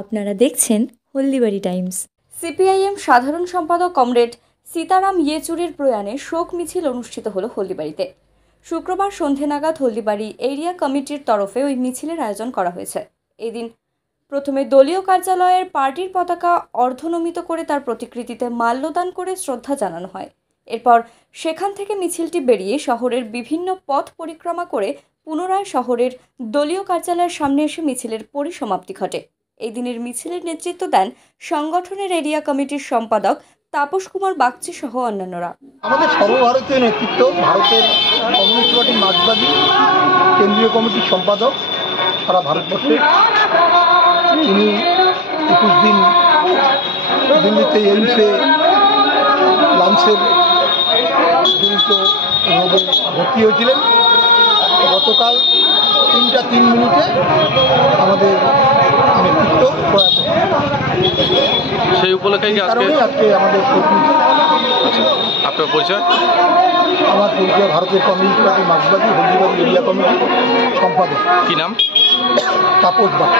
আপনারা দেখছেন Haldibari Times. CPIM সাধারণ সম্পাদক কমরেড সীতারাম ইয়েচুরির প্রয়াণে শোক মিছিল অনুষ্ঠিত হলো হলদিবাড়িতে। শুক্রবার সন্ধে নাগাদ হলদিবাড়ি এরিয়া কমিটির তরফে ওই মিছিলের আয়োজন করা হয়েছে। এদিন প্রথমে দলীয় কার্যালয়ের পার্টির পতাকা অর্ধনমিত করে তার প্রতিকৃতিতে মাল্যদান করে শ্রদ্ধা জানানো হয়। এরপর সেখান থেকে মিছিলটি বেরিয়ে শহরের বিভিন্ন পথ পরিক্রমা করে পুনরায় শহরের দলীয় কার্যালয়ের সামনে এসে মিছিলের পরিসমাপ্তি ঘটে। এই দিনের মিছিলের নেতৃত্ব দেন সংগঠনের এরিয়া কমিটির সম্পাদক তাপস কুমার বাগচি সহ অন্যান্যরা। আমাদের সর্বভারতীয় নেতৃত্ব, ভারতের কমিউনিস্ট পার্টি মার্ক্সবাদী কেন্দ্রীয় কমিটির সম্পাদক সারা ভারতবর্ষে, তিনি 21 দিন দিল্লিতে এইমসে লাঞ্চের জনিত রোগে ভর্তি হয়েছিলেন। গতকাল 3টা 3 মিনিটে আমাদের নেতৃত্ব প্রয়াত। সেই উপলক্ষে আজকে আমাদের আপনার পরিচয়? আমার পরিচয় ভারতের কমিউনিস্ট পার্টি মার্ক্সবাদী হলদিবাড়ি এরিয়া কমিটির সম্পাদক। কি নাম? তাপস বাগ।